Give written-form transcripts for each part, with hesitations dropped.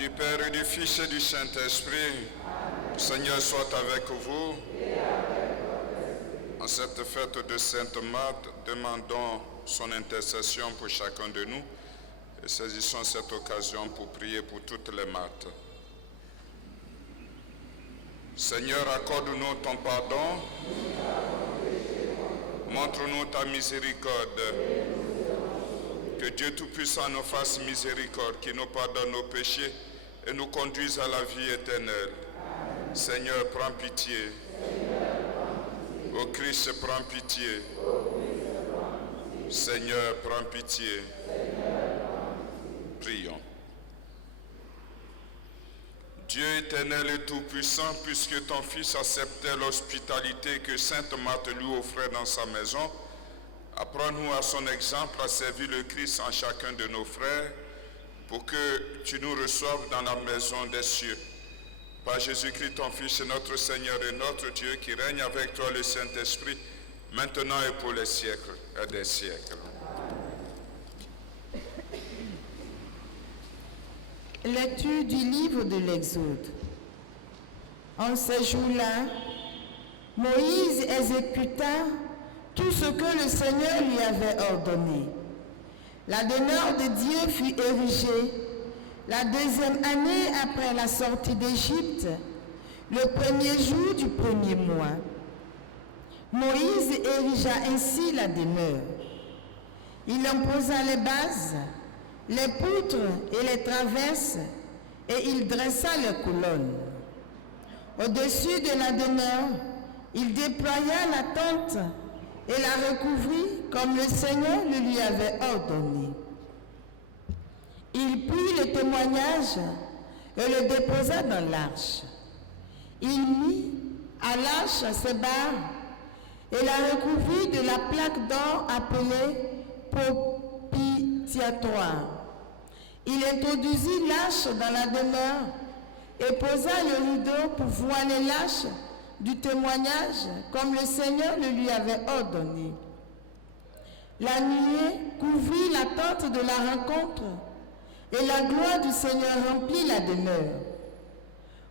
du Père et du Fils et du Saint-Esprit. Le Seigneur soit avec vous. En cette fête de Sainte Marthe, demandons son intercession pour chacun de nous et saisissons cette occasion pour prier pour toutes les Marthes. Seigneur, accorde-nous ton pardon. Montre-nous ta miséricorde. Que Dieu Tout-Puissant nous fasse miséricorde, qu'il nous pardonne nos péchés et nous conduise à la vie éternelle. Seigneur, prends pitié. Ô Christ, prends pitié. Seigneur, prends pitié. Prions. Dieu éternel et tout-puissant, puisque ton Fils acceptait l'hospitalité que Sainte Marthe lui offrait dans sa maison, apprends-nous à son exemple à servir le Christ en chacun de nos frères, pour que tu nous reçoives dans la maison des cieux. Par Jésus-Christ, ton Fils, notre Seigneur et notre Dieu, qui règne avec toi le Saint-Esprit, maintenant et pour les siècles et des siècles. Lecture du livre de l'Exode. En ces jours-là, Moïse exécuta tout ce que le Seigneur lui avait ordonné. La demeure de Dieu fut érigée la deuxième année après la sortie d'Égypte, le premier jour du premier mois. Moïse érigea ainsi la demeure. Il en posa les bases, les poutres et les traverses, et il dressa les colonnes. Au-dessus de la demeure, il déploya la tente et la recouvrit comme le Seigneur le lui avait ordonné. Il prit le témoignage et le déposa dans l'arche. Il mit à l'arche ses barres et la recouvrit de la plaque d'or appelée propitiatoire. Il introduisit l'arche dans la demeure et posa le rideau pour voiler l'arche du témoignage comme le Seigneur le lui avait ordonné. La nuée couvrit la tente de la rencontre et la gloire du Seigneur remplit la demeure.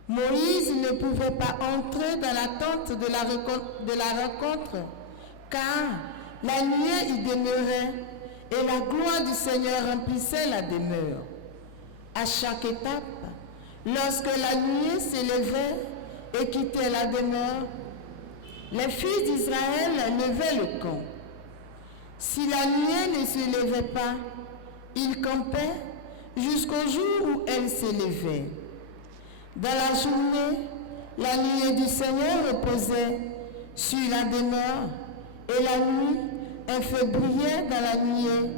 Moïse ne pouvait pas entrer dans la tente de la rencontre, car la nuée y demeurait et la gloire du Seigneur remplissait la demeure. À chaque étape, lorsque la nuée s'élevait et quittait la demeure, les fils d'Israël levaient le camp. Si la nuée ne se levait pas, ils campaient jusqu'au jour où elle s'élevait. Dans la journée, la nuée du Seigneur reposait sur la demeure et la nuit, un feu brillait dans la nuée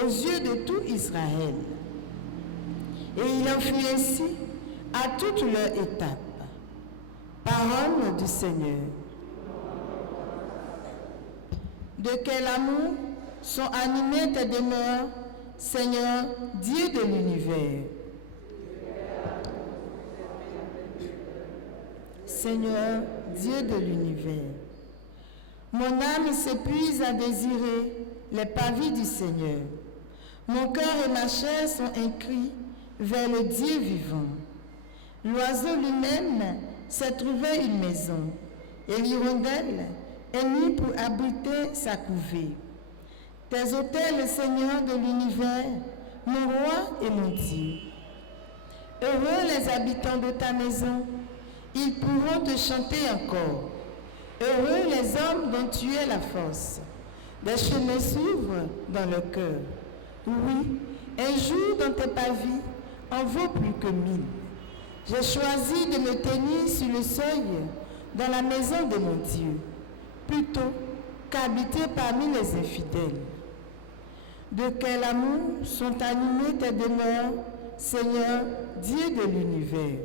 aux yeux de tout Israël. Et il en fut ainsi à toutes leurs étapes. Parole du Seigneur. De quel amour sont animées tes demeures, Seigneur, Dieu de l'univers. Seigneur, Dieu de l'univers. Mon âme s'épuise à désirer les pavis du Seigneur. Mon cœur et ma chair sont un cri vers le Dieu vivant. L'oiseau lui-même s'est trouvé une maison, et l'hirondelle est nue pour abriter sa couvée. Tes autels, Seigneur de l'univers, mon roi et mon Dieu. Heureux les habitants de ta maison, ils pourront te chanter encore. Heureux les hommes dont tu es la force. Des chemins s'ouvrent dans le cœur. Oui, un jour dans tes pavis en vaut plus que 1000. J'ai choisi de me tenir sur le seuil dans la maison de mon Dieu, plutôt qu'habiter parmi les infidèles. De quel amour sont animées tes demeures, Seigneur, Dieu de l'univers.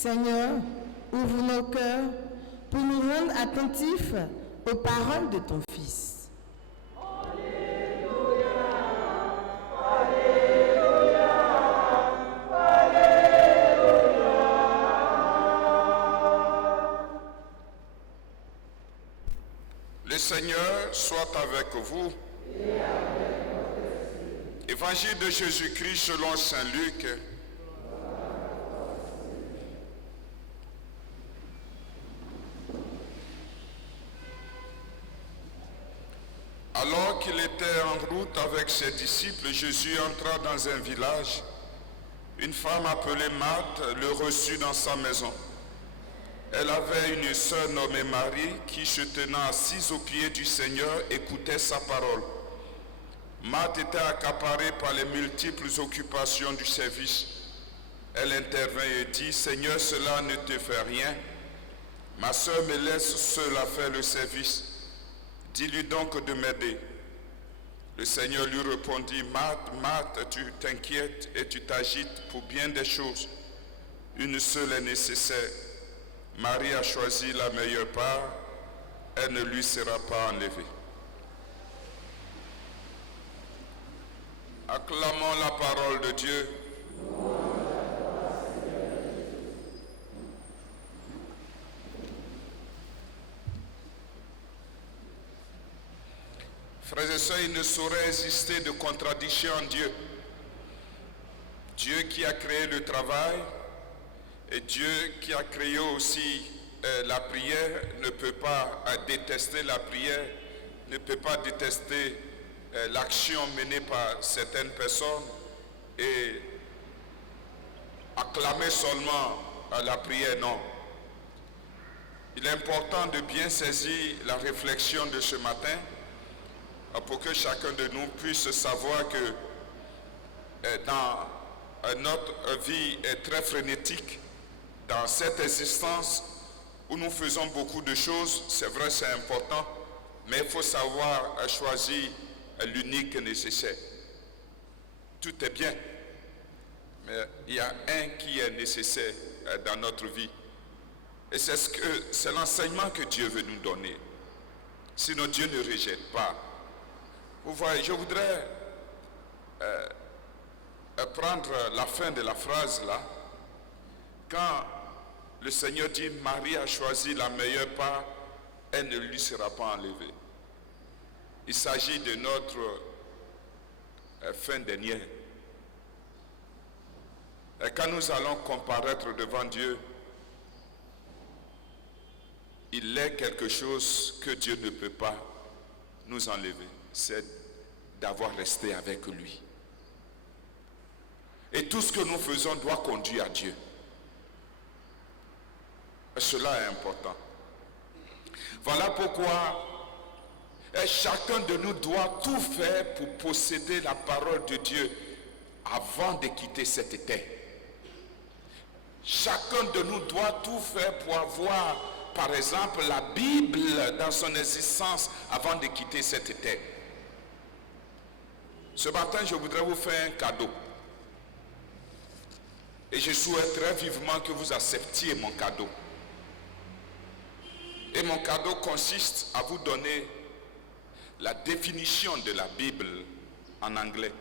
Seigneur, ouvre nos cœurs pour nous rendre attentifs aux paroles de ton Fils. Alléluia, Alléluia. Seigneur soit avec vous. Évangile de Jésus-Christ selon saint Luc. Alors qu'il était en route avec ses disciples, Jésus entra dans un village. Une femme appelée Marthe le reçut dans sa maison. Elle avait une sœur nommée Marie qui, se tenant assise aux pieds du Seigneur, écoutait sa parole. Marthe était accaparée par les multiples occupations du service. Elle intervint et dit, « Seigneur, cela ne te fait rien. Ma sœur me laisse seule à faire le service. Dis-lui donc de m'aider. » Le Seigneur lui répondit, « Marthe, Marthe, tu t'inquiètes et tu t'agites pour bien des choses. Une seule est nécessaire. Marie a choisi la meilleure part, elle ne lui sera pas enlevée. » Acclamons la parole de Dieu. Frères et sœurs, il ne saurait exister de contradiction en Dieu. Dieu qui a créé le travail et Dieu qui a créé aussi la prière ne peut pas détester la prière, ne peut pas détester l'action menée par certaines personnes et acclamer seulement la prière, non. Il est important de bien saisir la réflexion de ce matin pour que chacun de nous puisse savoir que dans notre vie est très frénétique, dans cette existence où nous faisons beaucoup de choses, c'est vrai, c'est important, mais il faut savoir choisir l'unique nécessaire. Tout est bien, mais il y a un qui est nécessaire dans notre vie. Et c'est l'enseignement que Dieu veut nous donner. Sinon Dieu ne rejette pas. Vous voyez, je voudrais prendre la fin de la phrase là. Quand le Seigneur dit, Marie a choisi la meilleure part, elle ne lui sera pas enlevée. Il s'agit de notre fin dernière. Et quand nous allons comparaître devant Dieu, il est quelque chose que Dieu ne peut pas nous enlever. C'est d'avoir resté avec lui. Et tout ce que nous faisons doit conduire à Dieu. Et cela est important. Voilà pourquoi chacun de nous doit tout faire pour posséder la parole de Dieu avant de quitter cette terre. Chacun de nous doit tout faire pour avoir, par exemple, la Bible dans son existence avant de quitter cette terre. Ce matin, je voudrais vous faire un cadeau. Et je souhaiterais vivement que vous acceptiez mon cadeau. Et mon cadeau consiste à vous donner la définition de la Bible en anglais.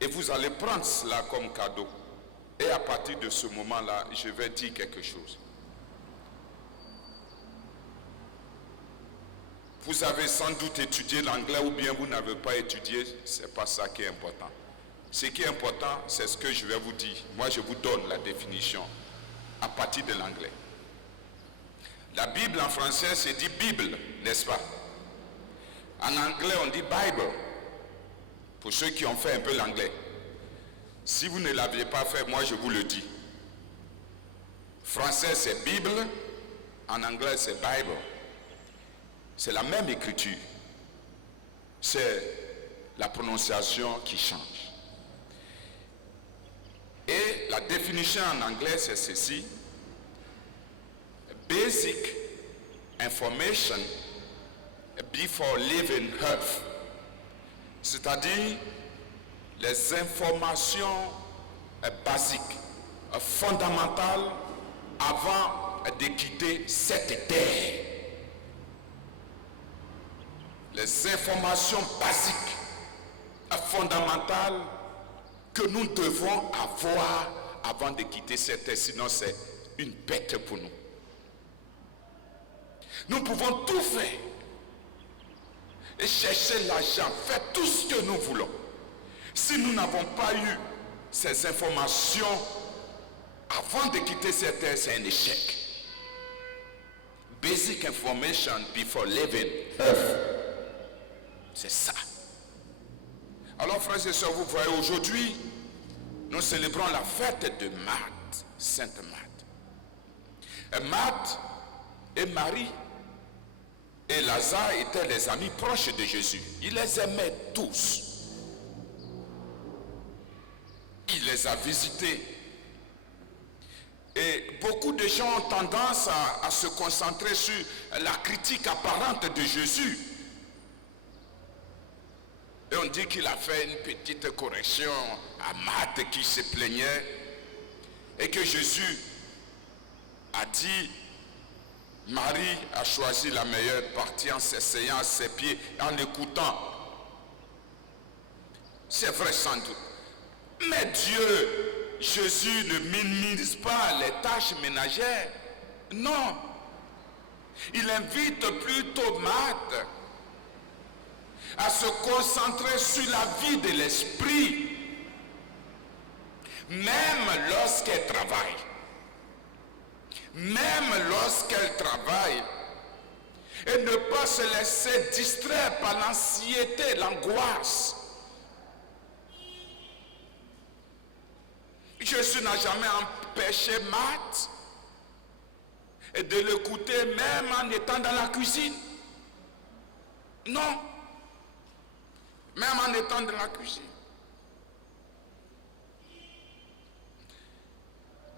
Et vous allez prendre cela comme cadeau. Et à partir de ce moment-là, je vais dire quelque chose. Vous avez sans doute étudié l'anglais ou bien vous n'avez pas étudié, c'est pas ça qui est important. Ce qui est important, c'est ce que je vais vous dire. Moi, je vous donne la définition à partir de l'anglais. La Bible en français, c'est dit Bible, n'est-ce pas? En anglais, on dit Bible. Pour ceux qui ont fait un peu l'anglais. Si vous ne l'aviez pas fait, moi je vous le dis. Français, c'est Bible. En anglais, c'est Bible. C'est la même écriture. C'est la prononciation qui change. Et la définition en anglais, c'est ceci. Basic information before leaving earth. C'est-à-dire les informations basiques, fondamentales avant de quitter cette terre. Les informations basiques, fondamentales que nous devons avoir avant de quitter cette terre, sinon c'est une bête pour nous. Nous pouvons tout faire et chercher l'argent, faire tout ce que nous voulons. Si nous n'avons pas eu ces informations avant de quitter cette terre, c'est un échec. Basic information before leaving earth. C'est ça. Alors frères et sœurs, vous voyez, aujourd'hui, nous célébrons la fête de Marthe, Sainte Marthe. Marthe et Marie et Lazare étaient les amis proches de Jésus. Il les aimait tous. Il les a visités. Et beaucoup de gens ont tendance à se concentrer sur la critique apparente de Jésus. Et on dit qu'il a fait une petite correction à Marthe qui se plaignait. Et que Jésus a dit, Marie a choisi la meilleure partie en s'asseyant à ses pieds, en l'écoutant. C'est vrai sans doute. Mais Dieu, Jésus ne minimise pas les tâches ménagères. Non. Il invite plutôt Marthe à se concentrer sur la vie de l'esprit, même lorsqu'elle travaille. Même lorsqu'elle travaille. Et ne pas se laisser distraire par l'anxiété, l'angoisse. Jésus n'a jamais empêché Marthe de l'écouter même en étant dans la cuisine. Non. Même en étant dans la cuisine.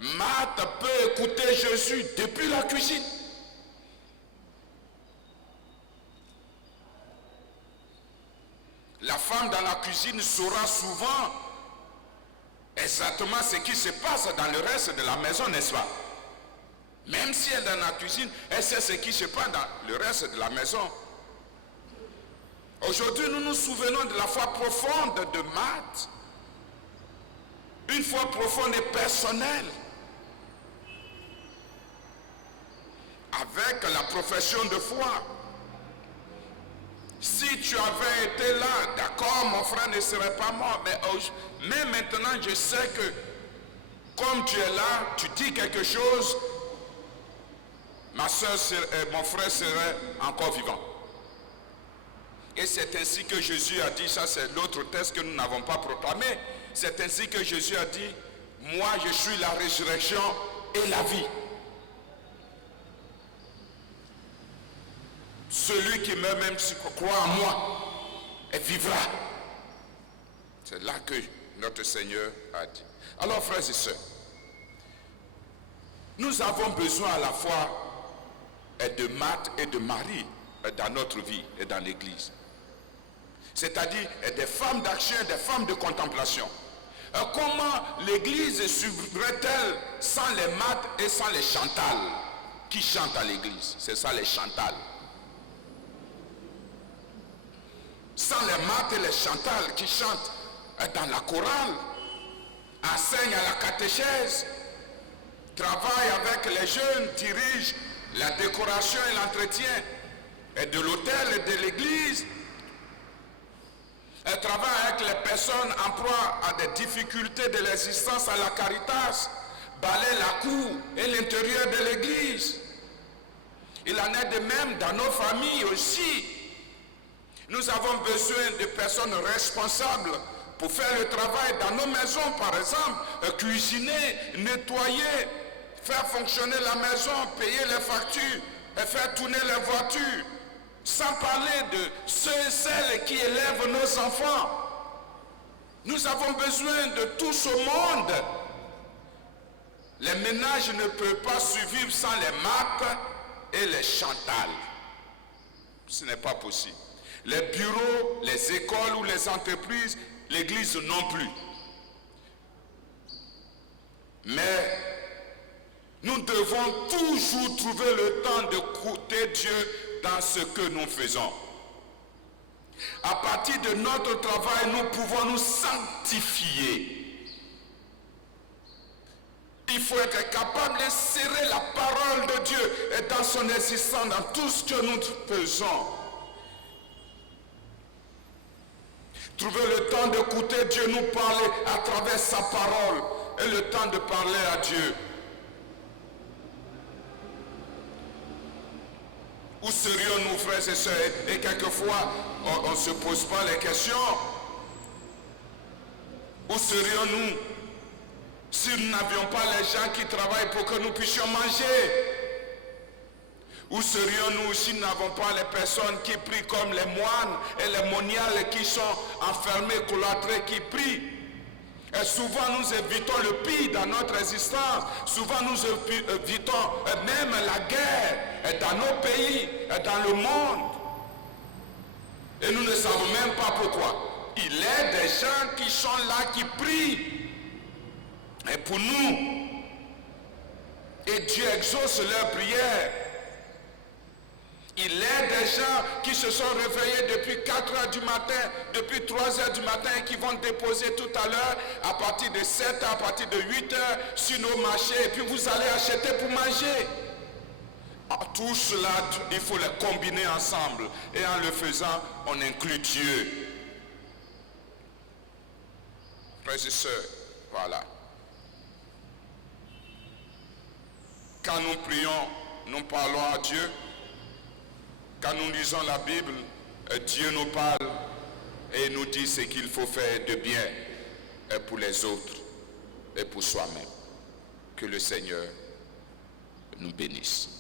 Marthe peut écouter Jésus depuis la cuisine. La femme dans la cuisine saura souvent exactement ce qui se passe dans le reste de la maison, n'est-ce pas? Même si elle est dans la cuisine, elle sait ce qui se passe dans le reste de la maison. Aujourd'hui, nous nous souvenons de la foi profonde de Marthe. Une foi profonde et personnelle. Avec la profession de foi. Si tu avais été là, d'accord, mon frère ne serait pas mort. Mais maintenant, je sais que comme tu es là, tu dis quelque chose, ma soeur, mon frère serait encore vivant. Et c'est ainsi que Jésus a dit, ça c'est l'autre texte que nous n'avons pas proclamé, c'est ainsi que Jésus a dit, moi je suis la résurrection et la vie. Celui qui meurt, même s'il croit en moi, vivra. C'est là que notre Seigneur a dit. Alors frères et sœurs, nous avons besoin à la fois de Marthe et de Marie dans notre vie et dans l'Église. C'est-à-dire des femmes d'action et des femmes de contemplation. Comment l'Église survivrait-elle sans les Marthe et sans les Chantal qui chantent à l'Église? C'est ça les Chantal. Sans les Marthe et les Chantal qui chantent dans la chorale, enseignent à la catéchèse, travaillent avec les jeunes, dirigent la décoration et l'entretien de l'hôtel et de l'église. Elles travaillent avec les personnes en proie à des difficultés de l'existence à la Caritas, balaient la cour et l'intérieur de l'église. Il en est de même dans nos familles aussi. Nous avons besoin de personnes responsables pour faire le travail dans nos maisons, par exemple, cuisiner, nettoyer, faire fonctionner la maison, payer les factures, et faire tourner les voitures, sans parler de ceux et celles qui élèvent nos enfants. Nous avons besoin de tout ce monde. Les ménages ne peuvent pas survivre sans les Marthe et les Chantal. Ce n'est pas possible. Les bureaux, les écoles ou les entreprises, l'église non plus. Mais nous devons toujours trouver le temps d'écouter Dieu dans ce que nous faisons. À partir de notre travail, nous pouvons nous sanctifier. Il faut être capable de serrer la parole de Dieu et dans son existence, dans tout ce que nous faisons. Trouver le temps d'écouter Dieu nous parler à travers sa parole et le temps de parler à Dieu. Où serions-nous, frères et sœurs? Et quelquefois, on ne se pose pas les questions. Où serions-nous si nous n'avions pas les gens qui travaillent pour que nous puissions manger? Où serions-nous si nous n'avons pas les personnes qui prient comme les moines et les moniales qui sont enfermés, cloîtrés, qui prient? Et souvent nous évitons le pire dans notre existence. Souvent nous évitons même la guerre dans nos pays, dans le monde. Et nous ne savons même pas pourquoi. Il y a des gens qui sont là, qui prient. Et pour nous. Et Dieu exauce leurs prières. Il y a des gens qui se sont réveillés depuis 4 heures du matin, depuis 3 heures du matin et qui vont déposer tout à l'heure à partir de 7 heures, à partir de 8 heures sur nos marchés et puis vous allez acheter pour manger. Tout cela, il faut les combiner ensemble et en le faisant, on inclut Dieu. Frères et sœurs, voilà. Quand nous prions, nous parlons à Dieu. Quand nous lisons la Bible, Dieu nous parle et nous dit ce qu'il faut faire de bien pour les autres et pour soi-même. Que le Seigneur nous bénisse.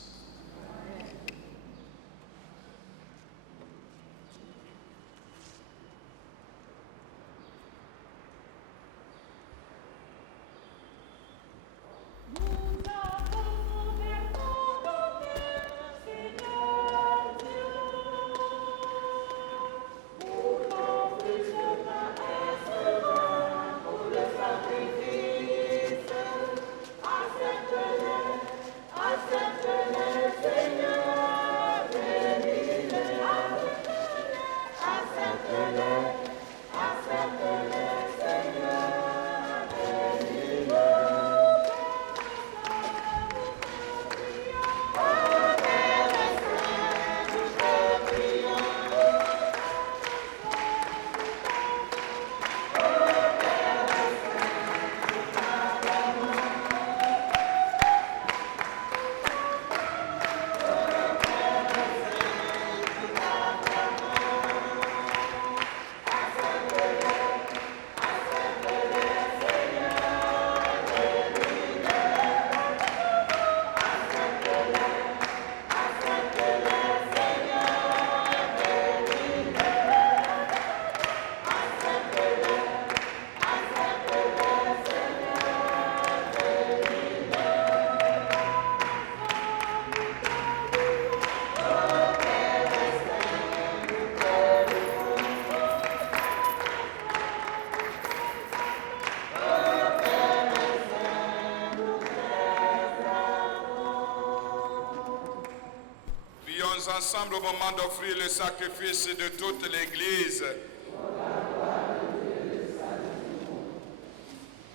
Ensemble au moment d'offrir le sacrifice de toute l'Église.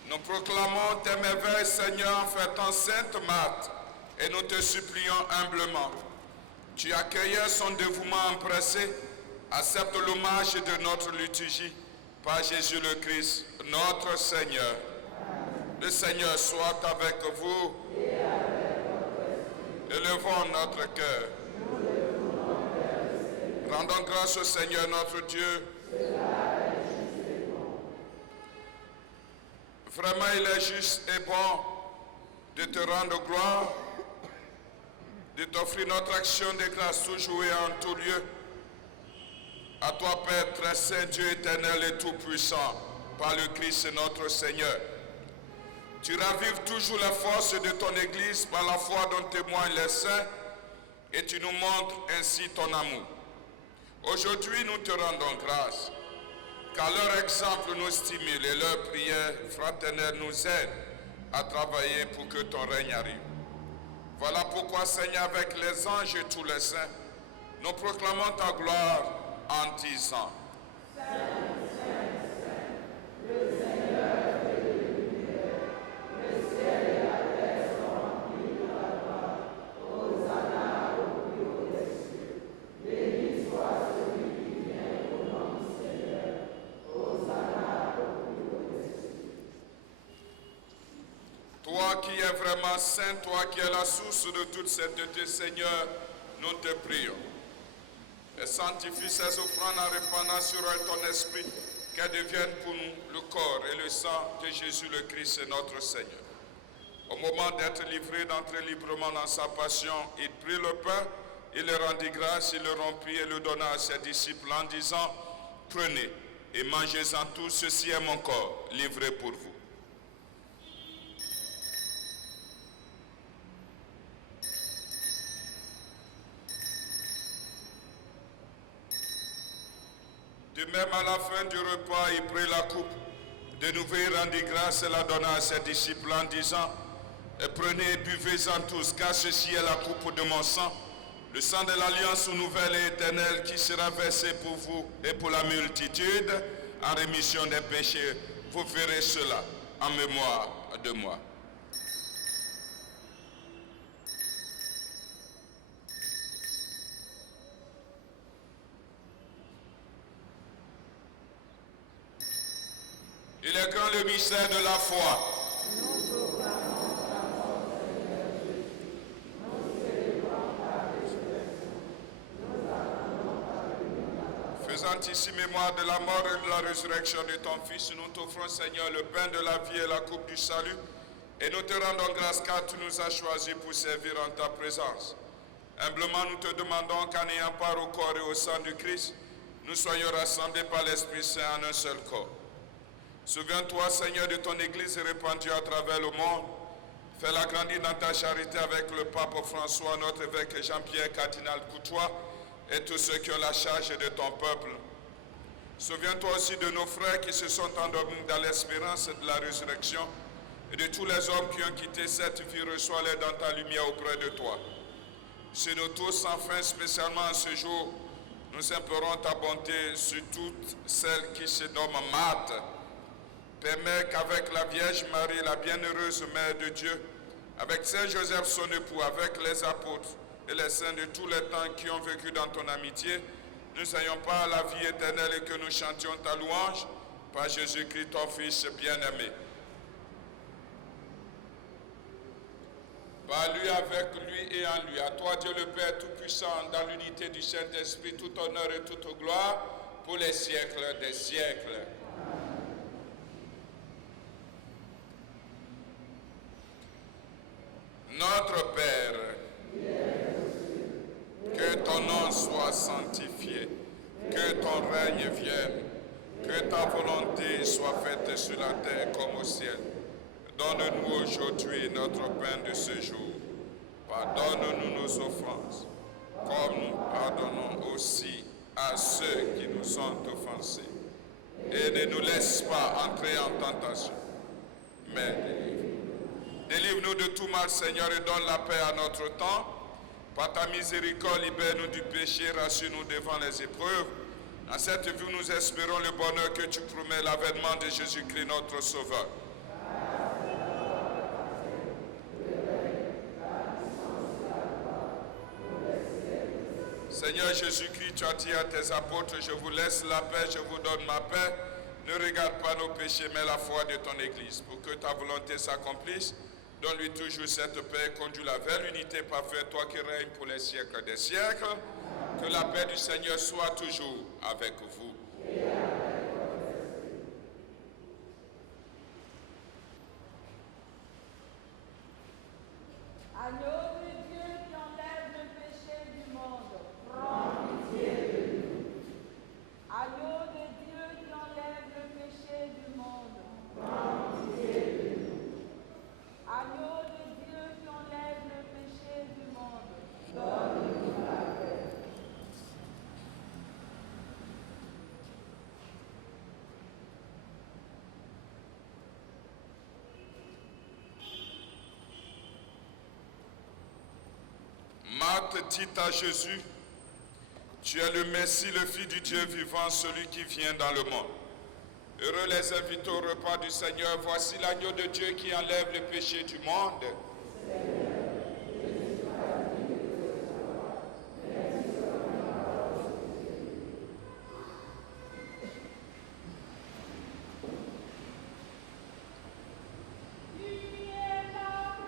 Nous proclamons tes merveilles, Seigneur, en fêtant Sainte Marthe, et nous te supplions humblement. Tu accueilles son dévouement empressé, accepte l'hommage de notre liturgie par Jésus le Christ, notre Seigneur. Le Seigneur soit avec vous. Élevons notre cœur. Rendons grâce au Seigneur notre Dieu. Vraiment, il est juste et bon de te rendre gloire, de t'offrir notre action de grâce toujours et en tout lieu. À toi, Père très saint, Dieu éternel et tout-puissant, par le Christ notre Seigneur. Tu ravives toujours la force de ton Église par la foi dont témoignent les saints et tu nous montres ainsi ton amour. Aujourd'hui, nous te rendons grâce, car leur exemple nous stimule et leur prière fraternelle nous aide à travailler pour que ton règne arrive. Voilà pourquoi, Seigneur, avec les anges et tous les saints, nous proclamons ta gloire en disant: le Seigneur est lumineux, le ciel et la terre qui es vraiment saint, toi qui es la source de toute sainteté, Seigneur, nous te prions. Et sanctifie ces offrandes en répandant sur elles ton esprit, qu'elles deviennent pour nous le corps et le sang de Jésus le Christ et notre Seigneur. Au moment d'être livré, d'entrer librement dans sa passion, il prit le pain, il le rendit grâce, il le rompit et le donna à ses disciples en disant, prenez et mangez-en tous, ceci est mon corps, livré pour vous. De même, à la fin du repas, il prit la coupe. De nouveau, il rendit grâce et la donna à ses disciples en disant, prenez et buvez-en tous, car ceci est la coupe de mon sang, le sang de l'alliance nouvelle et éternelle qui sera versé pour vous et pour la multitude en rémission des péchés. Vous ferez cela en mémoire de moi. Il est grand le mystère de la foi. Faisant ici mémoire de la mort et de la résurrection de ton Fils, nous t'offrons, Seigneur, le pain de la vie et la coupe du salut, et nous te rendons grâce car tu nous as choisis pour servir en ta présence. Humblement, nous te demandons qu'en ayant part au corps et au sang du Christ, nous soyons rassemblés par l'Esprit Saint en un seul corps. Souviens-toi, Seigneur, de ton Église répandue à travers le monde. Fais-la grandir dans ta charité avec le pape François, notre évêque Jean-Pierre Cardinal Coutois et tous ceux qui ont la charge de ton peuple. Souviens-toi aussi de nos frères qui se sont endormis dans l'espérance de la résurrection et de tous les hommes qui ont quitté cette vie. Reçois-les dans ta lumière auprès de toi. Sur nous tous, enfin, spécialement en ce jour, nous implorons ta bonté sur toutes celles qui se nomment Marthe. Permets qu'avec la Vierge Marie, la bienheureuse Mère de Dieu, avec Saint Joseph son époux, avec les apôtres et les saints de tous les temps qui ont vécu dans ton amitié, nous ayons pas à la vie éternelle et que nous chantions ta louange par Jésus-Christ, ton Fils bien-aimé. Par lui, avec lui et en lui, à toi Dieu le Père Tout-Puissant, dans l'unité du Saint-Esprit, tout honneur et toute gloire pour les siècles des siècles. Notre Père, que ton nom soit sanctifié, que ton règne vienne, que ta volonté soit faite sur la terre comme au ciel. Donne-nous aujourd'hui notre pain de ce jour. Pardonne-nous nos offenses, comme nous pardonnons aussi à ceux qui nous ont offensés. Et ne nous laisse pas entrer en tentation, mais délivre-nous. Délivre-nous de tout mal, Seigneur, et donne la paix à notre temps. Par ta miséricorde, libère-nous du péché, rassure-nous devant les épreuves. En cette vie, nous espérons le bonheur que tu promets, l'avènement de Jésus-Christ, notre Sauveur. Seigneur Jésus-Christ, tu as dit à tes apôtres, je vous laisse la paix, je vous donne ma paix. Ne regarde pas nos péchés, mais la foi de ton Église. Pour que ta volonté s'accomplisse, donne-lui toujours cette paix, conduis-la vers l'unité parfaite, toi qui règnes pour les siècles des siècles. Que la paix du Seigneur soit toujours avec vous. Agneau de Dieu qui enlève le péché du monde, prends pitié de nous. Agneau de Dieu qui enlève le péché du monde, prends pitié de nous. Agneau de Dieu qui enlève le péché du monde, donne-nous la paix. Marthe dit à Jésus, tu es le Messie, le Fils du Dieu vivant, celui qui vient dans le monde. Heureux les invités au repas du Seigneur, voici l'agneau de Dieu qui enlève le péché du monde. Tu es la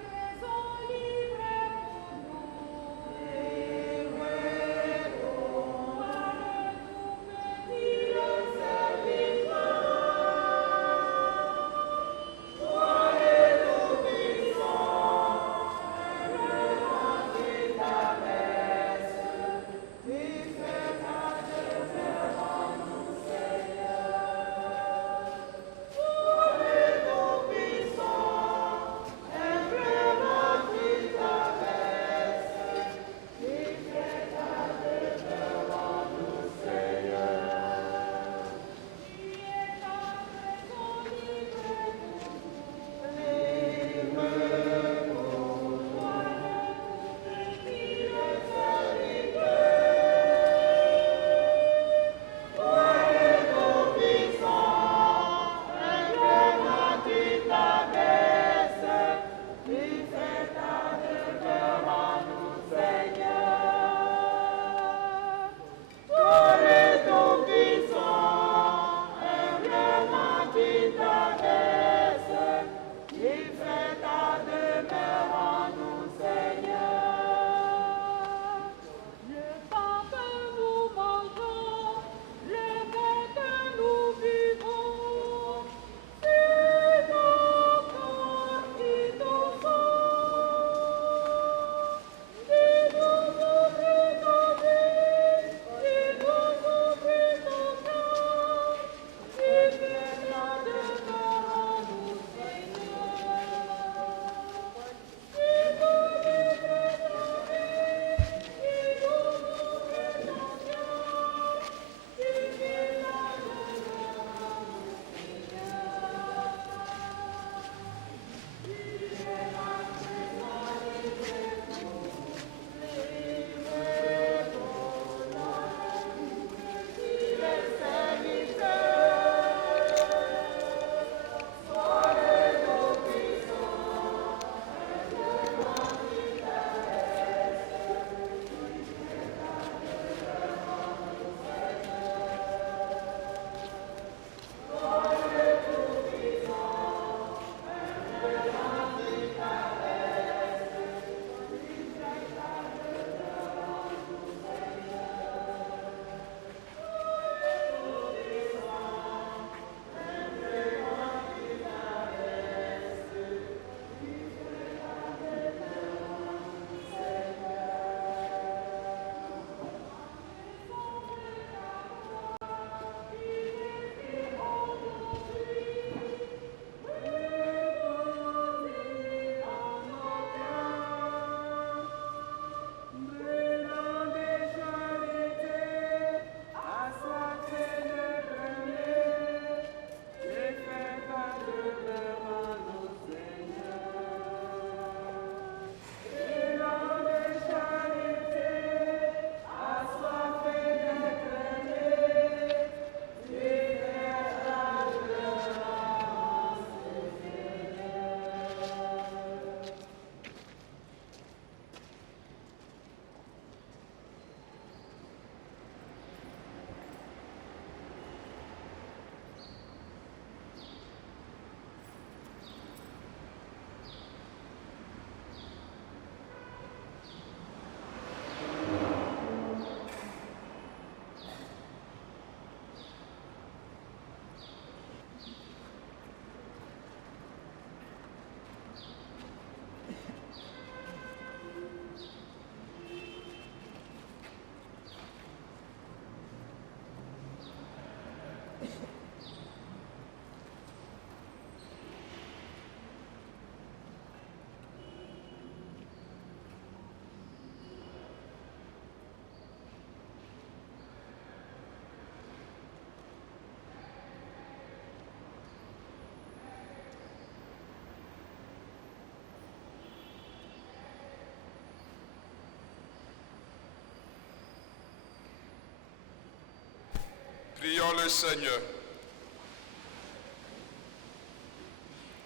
Prions le Seigneur.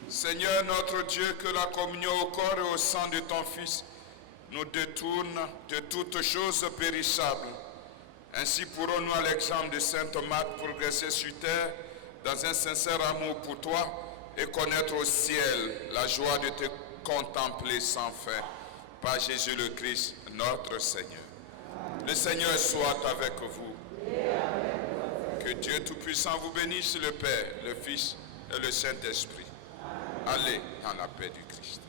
Seigneur notre Dieu, que la communion au corps et au sang de ton Fils nous détourne de toutes choses périssables. Ainsi pourrons-nous, à l'exemple de Sainte Marthe, progresser sur terre dans un sincère amour pour toi et connaître au ciel la joie de te contempler sans fin. Par Jésus le Christ, notre Seigneur. Le Seigneur soit avec vous. Que Dieu Tout-Puissant vous bénisse, le Père, le Fils et le Saint-Esprit. Allez dans la paix du Christ.